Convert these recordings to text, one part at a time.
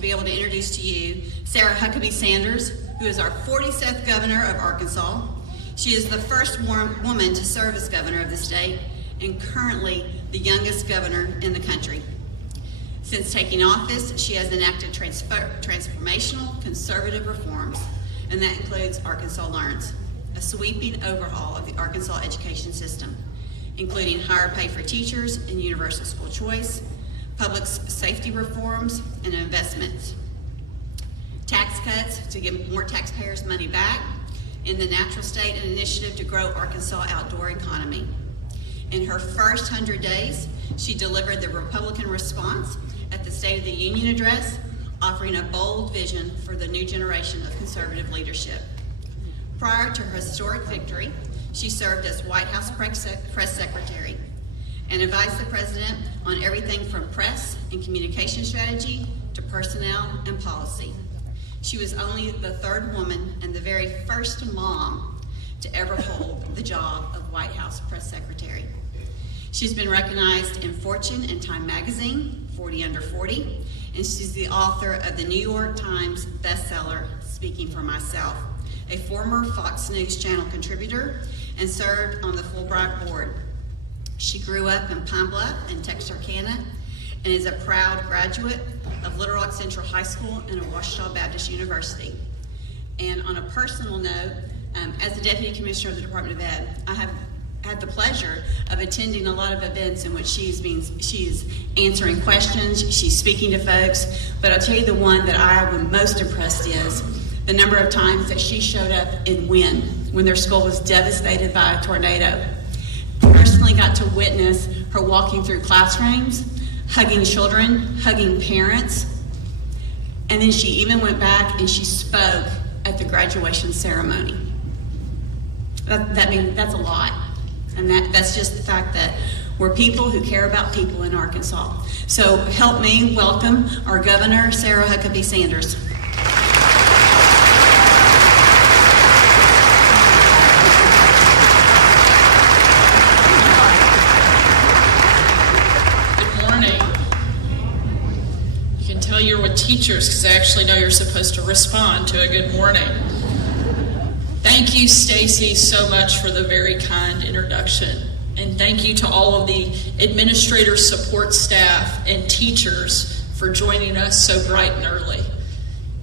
to be able to introduce to you Sarah Huckabee Sanders, who is our 47th governor of Arkansas. She is the first woman to serve as governor of the state and currently the youngest governor in the country. Since taking office, she has enacted transformational conservative reforms, and that includes Arkansas Learns, a sweeping overhaul of the Arkansas education system, including higher pay for teachers and universal school choice, public safety reforms, and investments. Tax cuts to give more taxpayers money back in the natural state, an initiative to grow Arkansas' outdoor economy. In her first 100 days, she delivered the Republican response at the State of the Union address, offering a bold vision for the new generation of conservative leadership. Prior to her historic victory, she served as White House press secretary and advised the president on everything from press and communication strategy to personnel and policy. She was only the third woman and the very first mom to ever hold the job of White House press secretary. She's been recognized in Fortune and Time magazine, 40 Under 40, and she's the author of the New York Times bestseller, Speaking for Myself, a former Fox News Channel contributor and served on the Fulbright board. She grew up in Pine Bluff and Texarkana and is a proud graduate of Little Rock Central High School and of Ouachita Baptist University. And on a personal note, as the Deputy Commissioner of the Department of Ed, I have had the pleasure of attending a lot of events in which she's answering questions, she's speaking to folks, but I'll tell you the one that I was most impressed is the number of times that she showed up in Wynne when their school was devastated by a tornado. Personally got to witness her walking through classrooms, hugging children, hugging parents, and then she even went back and she spoke at the graduation ceremony. That's a lot. And that's just the fact that we're people who care about people in Arkansas. So help me welcome our Governor, Sarah Huckabee Sanders. Good morning. You can tell you're with teachers because I actually know you're supposed to respond to a good morning. Thank you, Stacy, so much for the very kind introduction. And thank you to all of the administrator support staff and teachers for joining us so bright and early.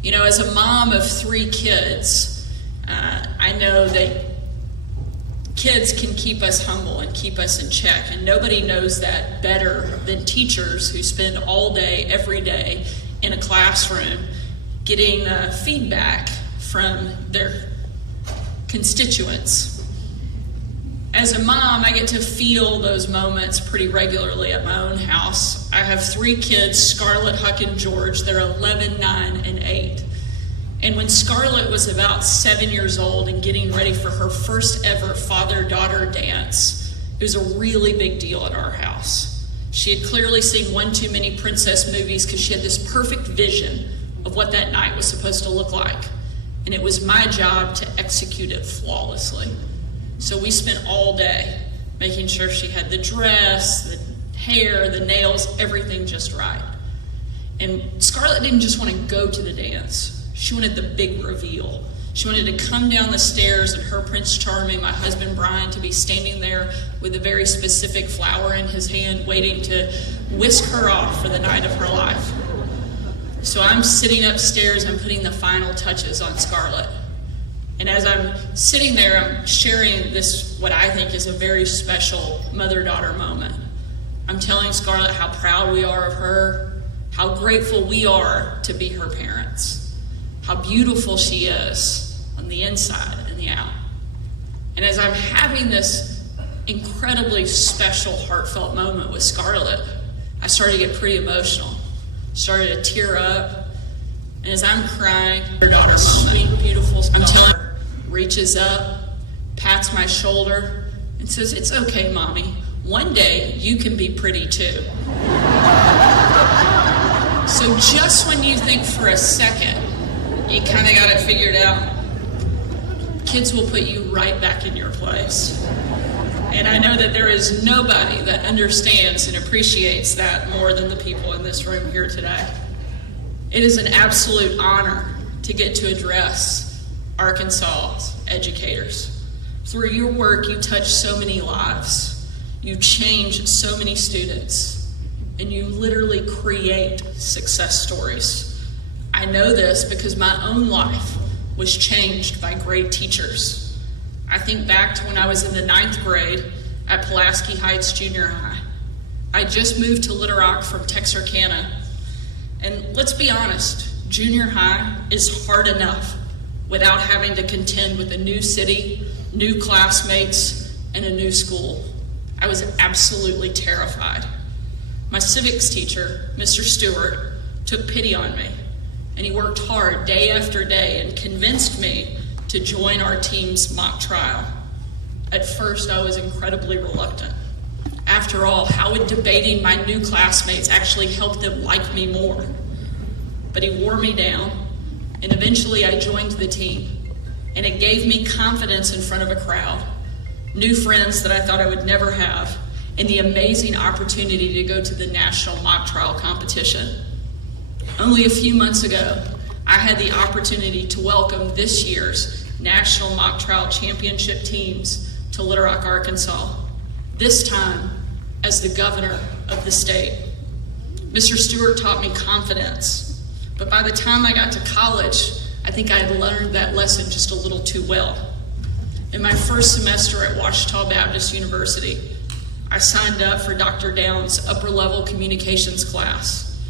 You know, as a mom of 3 kids, I know that kids can keep us humble and keep us in check. And nobody knows that better than teachers who spend all day, every day in a classroom getting feedback from their constituents. As a mom, I get to feel those moments pretty regularly at my own house. I have 3 kids, Scarlett, Huck, and George. They're 11, 9, and 8. And when Scarlett was about 7 years old and getting ready for her first ever father-daughter dance, it was a really big deal at our house. She had clearly seen one too many princess movies because she had this perfect vision of what that night was supposed to look like. And it was my job to execute it flawlessly. So we spent all day making sure she had the dress, the hair, the nails, everything just right. And Scarlett didn't just want to go to the dance. She wanted the big reveal. She wanted to come down the stairs and her Prince Charming, my husband Brian, to be standing there with a very specific flower in his hand, waiting to whisk her off for the night of her life. So I'm sitting upstairs, I'm putting the final touches on Scarlett. And as I'm sitting there, I'm sharing this, what I think is a very special mother-daughter moment. I'm telling Scarlett how proud we are of her, how grateful we are to be her parents, how beautiful she is on the inside and the out. And as I'm having this incredibly special, heartfelt moment with Scarlett, I started to get pretty emotional. Started to tear up, and as I'm crying, her daughter moment, sweet, beautiful, I'm telling her, reaches up, pats my shoulder, and says, "It's okay, Mommy. One day you can be pretty too." So just when you think for a second you kind of got it figured out, kids will put you right back in your place. And I know that there is nobody that understands and appreciates that more than the people in this room here today. It is an absolute honor to get to address Arkansas's educators. Through your work, you touch so many lives. You change so many students, and you literally create success stories. I know this because my own life was changed by great teachers. I think back to when I was in the 9th grade at Pulaski Heights Junior High. I just moved to Little Rock from Texarkana. And let's be honest, junior high is hard enough without having to contend with a new city, new classmates, and a new school. I was absolutely terrified. My civics teacher, Mr. Stewart, took pity on me, and he worked hard day after day and convinced me to join our team's mock trial. At first, I was incredibly reluctant. After all, how would debating my new classmates actually help them like me more? But he wore me down, and eventually I joined the team, and it gave me confidence in front of a crowd, new friends that I thought I would never have, and the amazing opportunity to go to the national mock trial competition. Only a few months ago, I had the opportunity to welcome this year's National Mock Trial Championship teams to Little Rock, Arkansas, this time as the governor of the state. Mr. Stewart taught me confidence, but by the time I got to college, I think I had learned that lesson just a little too well. In my first semester at Ouachita Baptist University, I signed up for Dr. Downs' upper-level communications class.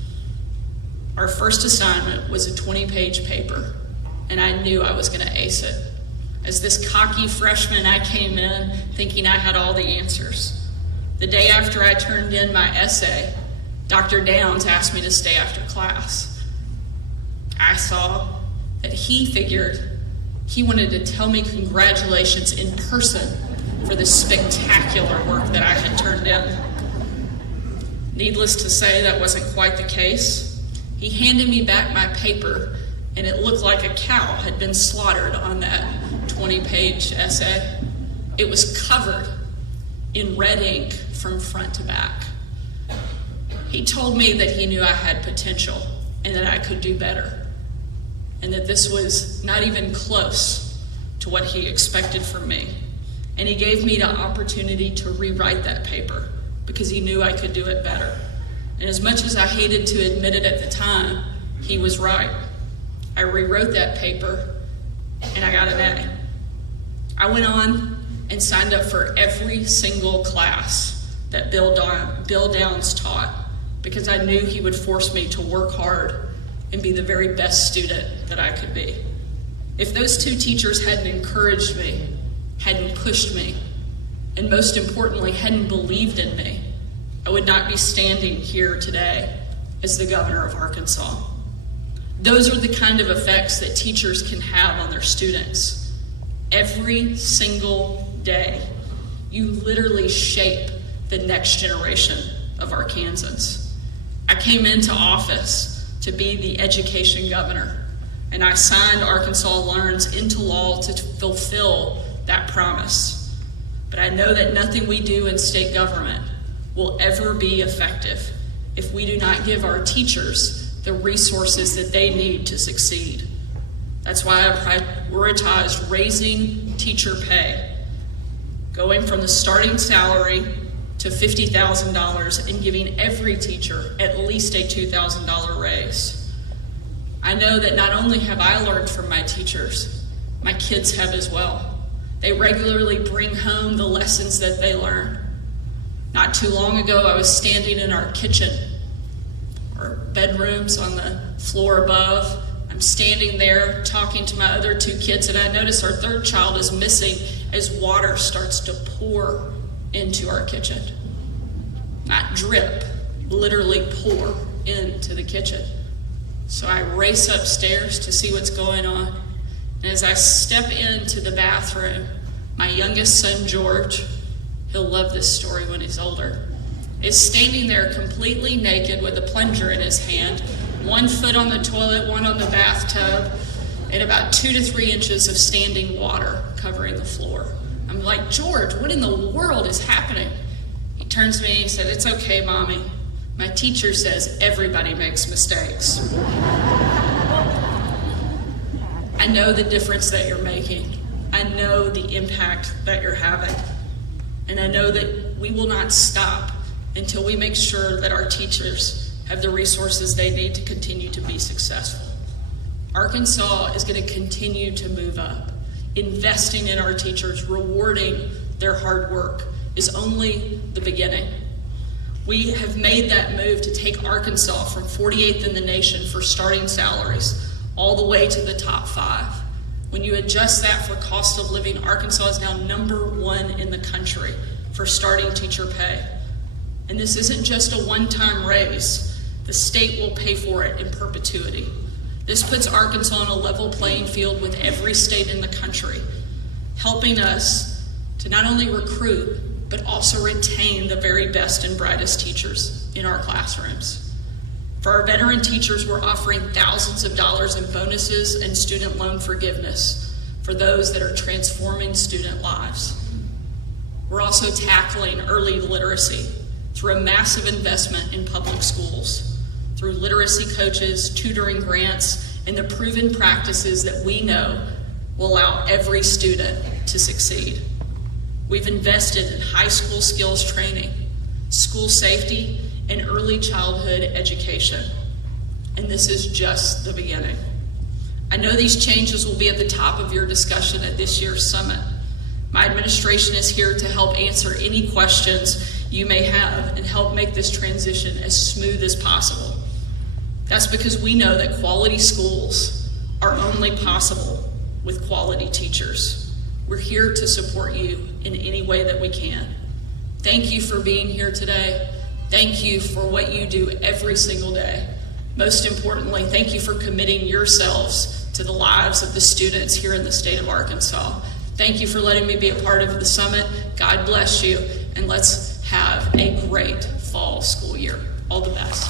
Our first assignment was a 20-page paper, and I knew I was going to ace it. As this cocky freshman, I came in thinking I had all the answers. The day after I turned in my essay, Dr. Downs asked me to stay after class. I saw that he figured he wanted to tell me congratulations in person for the spectacular work that I had turned in. Needless to say, that wasn't quite the case. He handed me back my paper, and it looked like a cow had been slaughtered on that 20-page essay. It was covered in red ink from front to back. He told me that he knew I had potential and that I could do better, and that this was not even close to what he expected from me. And he gave me the opportunity to rewrite that paper because he knew I could do it better. And as much as I hated to admit it at the time, he was right. I rewrote that paper and I got an A. I went on and signed up for every single class that Bill Downs taught because I knew he would force me to work hard and be the very best student that I could be. If those two teachers hadn't encouraged me, hadn't pushed me, and most importantly, hadn't believed in me, I would not be standing here today as the governor of Arkansas. Those are the kind of effects that teachers can have on their students. Every single day, you literally shape the next generation of Arkansans. I came into office to be the education governor, and I signed Arkansas Learns into law to fulfill that promise. But I know that nothing we do in state government will ever be effective if we do not give our teachers the resources that they need to succeed. That's why I prioritized raising teacher pay, going from the starting salary to $50,000 and giving every teacher at least a $2,000 raise. I know that not only have I learned from my teachers, my kids have as well. They regularly bring home the lessons that they learn. Not too long ago, I was standing in our kitchen, our bedrooms on the floor above. I'm standing there talking to my other two kids, and I notice our third child is missing as water starts to pour into our kitchen. Not drip, literally pour into the kitchen. So I race upstairs to see what's going on. And as I step into the bathroom, my youngest son, George, he'll love this story when he's older, is standing there completely naked with a plunger in his hand, 1 foot on the toilet, 1 on the bathtub, and about 2 to 3 inches of standing water covering the floor. I'm like, George, what in the world is happening? He turns to me and he said, "It's okay, Mommy. My teacher says everybody makes mistakes. I know the difference that you're making. I know the impact that you're having. And I know that we will not stop until we make sure that our teachers have the resources they need to continue to be successful. Arkansas is going to continue to move up. Investing in our teachers, rewarding their hard work is only the beginning. We have made that move to take Arkansas from 48th in the nation for starting salaries all the way to the top 5. When you adjust that for cost of living, Arkansas is now #1 in the country for starting teacher pay. And this isn't just a one-time raise. The state will pay for it in perpetuity. This puts Arkansas on a level playing field with every state in the country, helping us to not only recruit, but also retain the very best and brightest teachers in our classrooms. For our veteran teachers, we're offering thousands of dollars in bonuses and student loan forgiveness for those that are transforming student lives. We're also tackling early literacy through a massive investment in public schools, through literacy coaches, tutoring grants, and the proven practices that we know will allow every student to succeed. We've invested in high school skills training, school safety, and early childhood education. And this is just the beginning. I know these changes will be at the top of your discussion at this year's summit. My administration is here to help answer any questions you may have and help make this transition as smooth as possible. That's because we know that quality schools are only possible with quality teachers. We're here to support you in any way that we can. Thank you for being here today. Thank you for what you do every single day. Most importantly, thank you for committing yourselves to the lives of the students here in the state of Arkansas. Thank you for letting me be a part of the summit. God bless you, and let's have a great fall school year. All the best.